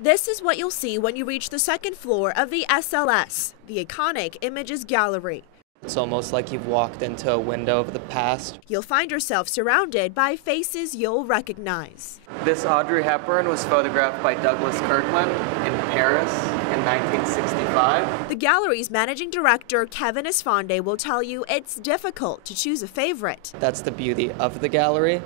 This is what you'll see when you reach the second floor of the SLS, the Iconic Images Gallery. It's almost like you've walked into a window of the past. You'll find yourself surrounded by faces you'll recognize. This Audrey Hepburn was photographed by Douglas Kirkland in Paris in 1965. The gallery's managing director, Kevin Esfonde, will tell you it's difficult to choose a favorite. That's the beauty of the gallery.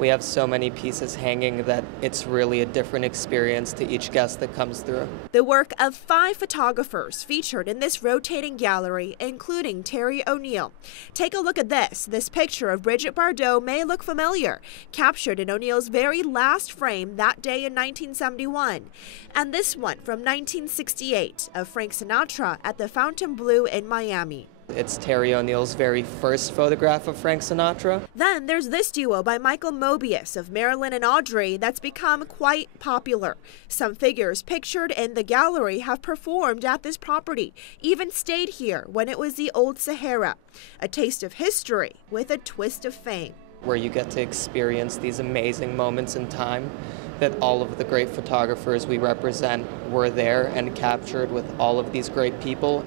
We have so many pieces hanging that it's really a different experience to each guest that comes through. The work of 5 photographers featured in this rotating gallery, including Terry O'Neill. Take a look at this. This picture of Brigitte Bardot may look familiar, captured in O'Neill's very last frame that day in 1971. And this one from 1968 of Frank Sinatra at the Fontainebleau in Miami. It's Terry O'Neill's very first photograph of Frank Sinatra. Then there's this duo by Michael Mobius of Marilyn and Audrey that's become quite popular. Some figures pictured in the gallery have performed at this property, even stayed here when it was the old Sahara. A taste of history with a twist of fame. Where you get to experience these amazing moments in time that all of the great photographers we represent were there and captured with all of these great people.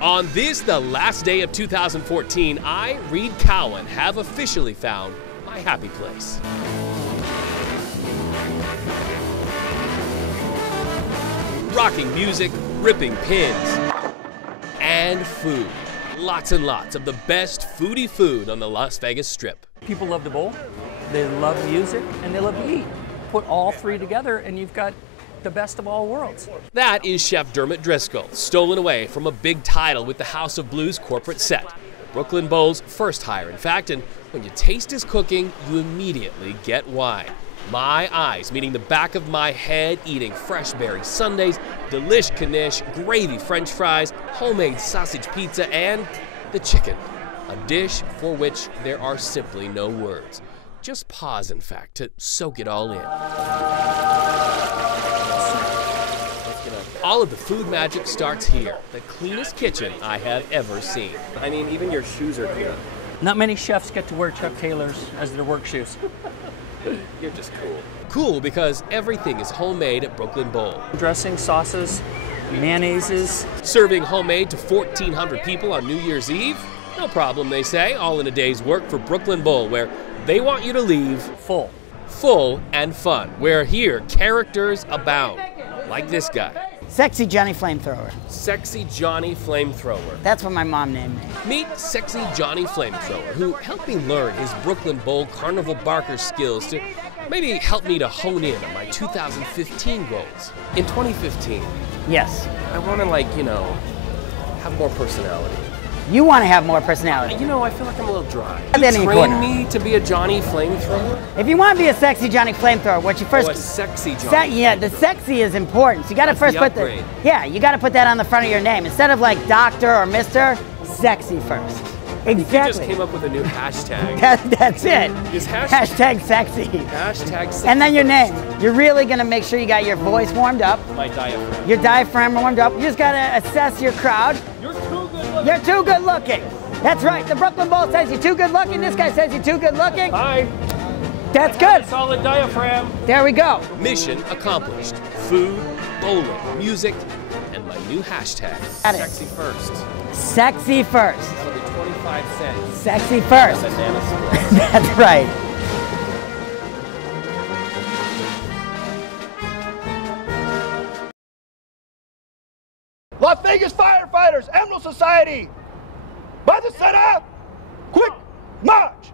On this, the last day of 2014, I, Reed Cowan, have officially found my happy place. Rocking music, ripping pins, and food. Lots and lots of the best foodie food on the Las Vegas Strip. People love the bowl, they love music, and they love to eat. Put all three together and you've got the best of all worlds. That is Chef Dermot Driscoll, stolen away from a big title with the House of Blues corporate set. Brooklyn Bowl's first hire, in fact, and when you taste his cooking, you immediately get why. My eyes meeting the back of my head, eating fresh berry sundaes, delish knish, gravy french fries, homemade sausage pizza, and the chicken. A dish for which there are simply no words. Just pause, in fact, to soak it all in. All of the food magic starts here, the cleanest kitchen I have ever seen. I mean, even your shoes are clean. Not many chefs get to wear Chuck Taylors as their work shoes. You're just cool. Cool because everything is homemade at Brooklyn Bowl. Dressing, sauces, mayonnaises. Serving homemade to 1,400 people on New Year's Eve? No problem, they say, all in a day's work for Brooklyn Bowl, where they want you to leave full. Full and fun, where here characters abound, like this guy. Sexy Johnny Flamethrower. Sexy Johnny Flamethrower. That's what my mom named me. Meet Sexy Johnny Flamethrower, who helped me learn his Brooklyn Bowl Carnival Barker skills to maybe help me to hone in on my 2015 goals. In 2015, yes, I want to, have more personality. You want to have more personality. You know, I feel like I'm a little dry. You train me to be a Johnny Flamethrower? If you want to be a sexy Johnny Flamethrower, what you first... a sexy Johnny Yeah, the sexy is important. So you got to first put you got to put that on the front of your name. Instead of like Doctor or Mr., sexy first. Exactly. You just came up with a new hashtag. That's it. Hashtag sexy. Hashtag sexy. And then your name. You're really going to make sure you got your voice warmed up. My diaphragm. Your diaphragm warmed up. You just got to assess your crowd. You're too good looking. You're too good looking. That's right. The Brooklyn Bowl says you're too good looking. This guy says you're too good looking. Hi. That's good. Solid diaphragm. There we go. Mission accomplished. Food, bowling, music, and my new hashtag. Sexy first. Sexy first. That'll be 25 cents. Sexy first. Banana split. That's right. Las Vegas Firefighters, Emerald Society, by the center, quick march.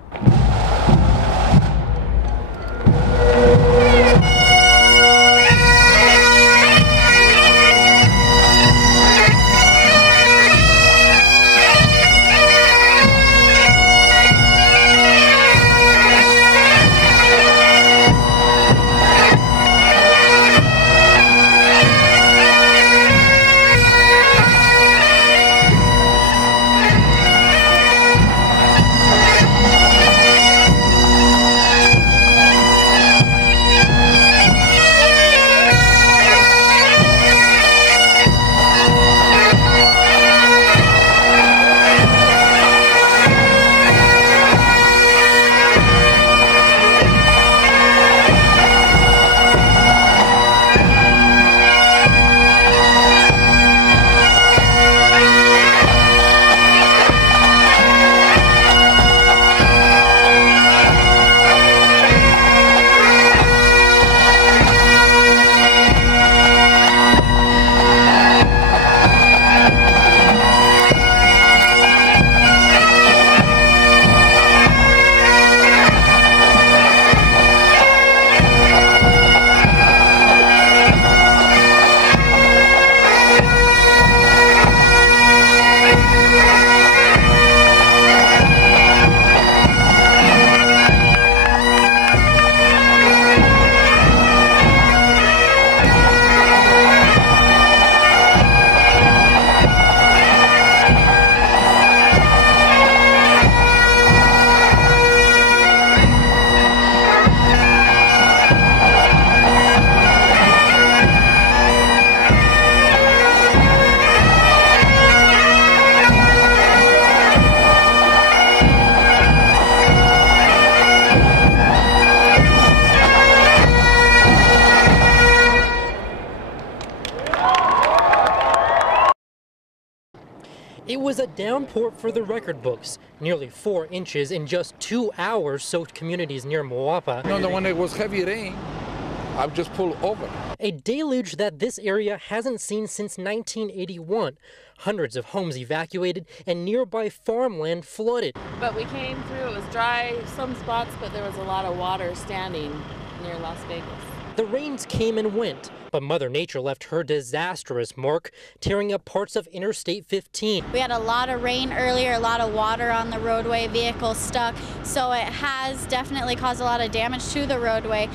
was a downpour for the record books. Nearly 4 inches in just 2 hours soaked communities near Moapa. No, when it was heavy rain, I would just pull over. A deluge that this area hasn't seen since 1981. Hundreds of homes evacuated and nearby farmland flooded. But we came through, it was dry, some spots, but there was a lot of water standing near Las Vegas. The rains came and went, but Mother Nature left her disastrous mark, tearing up parts of Interstate 15. We had a lot of rain earlier, a lot of water on the roadway, vehicles stuck, so it has definitely caused a lot of damage to the roadway.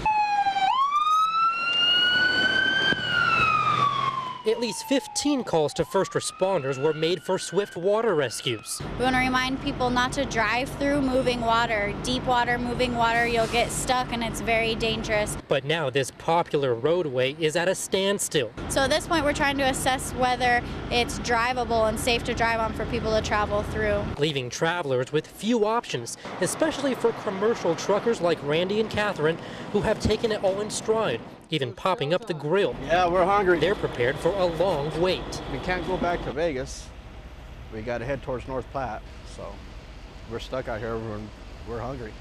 At least 15 calls to first responders were made for swift water rescues. We want to remind people not to drive through moving water. Deep water, moving water, you'll get stuck and it's very dangerous. But now this popular roadway is at a standstill. So at this point we're trying to assess whether it's drivable and safe to drive on for people to travel through. Leaving travelers with few options, especially for commercial truckers like Randy and Catherine, who have taken it all in stride, even popping up the grill. Yeah, we're hungry. They're prepared for a long wait. We can't go back to Vegas. We got to head towards North Platte, so we're stuck out here. We're hungry.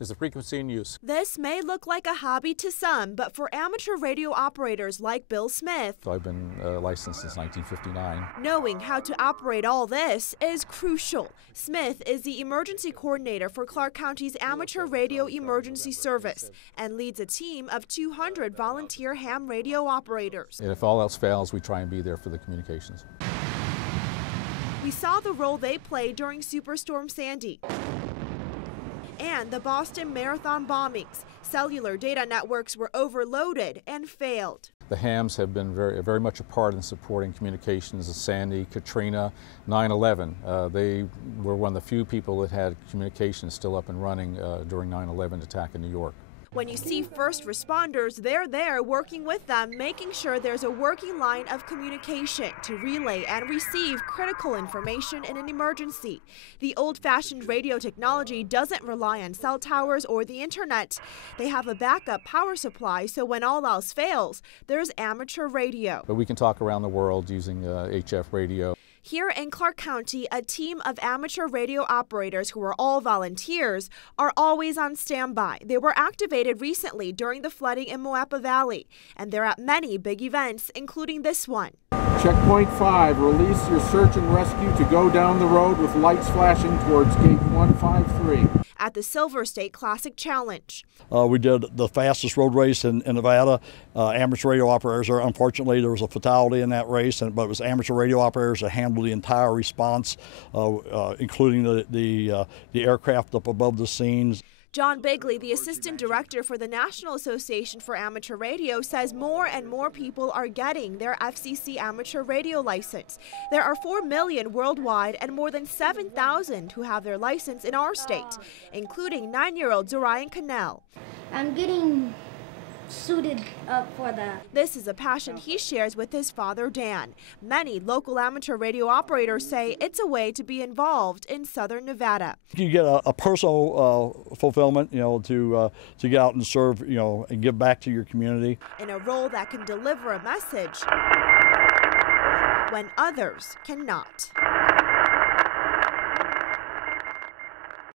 Is the frequency in use. This may look like a hobby to some, but for amateur radio operators like Bill Smith, So I've been licensed since 1959. knowing how to operate all this is crucial. Smith is the emergency coordinator for Clark County's Amateur Radio Emergency Service and leads a team of 200 volunteer ham radio operators. And if all else fails, we try and be there for the communications. We saw the role they played during Superstorm Sandy and the Boston Marathon bombings. Cellular data networks were overloaded and failed. The hams have been very much a part in supporting communications of Sandy, Katrina, 9/11. They were one of the few people that had communications still up and running during 9/11 attack in New York. When you see first responders, they're there working with them, making sure there's a working line of communication to relay and receive critical information in an emergency. The old-fashioned radio technology doesn't rely on cell towers or the internet. They have a backup power supply, so when all else fails, there's amateur radio. But we can talk around the world using HF radio. Here in Clark County, a team of amateur radio operators who are all volunteers are always on standby. They were activated recently during the flooding in Moapa Valley, and they're at many big events, including this one. Checkpoint 5, release your search and rescue to go down the road with lights flashing towards gate 153. At the Silver State Classic Challenge. We did the fastest road race in Nevada. Amateur radio operators, unfortunately, there was a fatality in that race, but it was amateur radio operators that handled the entire response, including the aircraft up above the scenes. John Bigley, the assistant director for the National Association for Amateur Radio, says more and more people are getting their FCC amateur radio license. There are 4 million worldwide and more than 7,000 who have their license in our state, including 9-year-old Zorian Cannell. I'm getting suited up for that. This is a passion he shares with his father, Dan. Many local amateur radio operators say it's a way to be involved in southern Nevada. You get a personal fulfillment, to get out and serve, and give back to your community. In a role that can deliver a message when others cannot.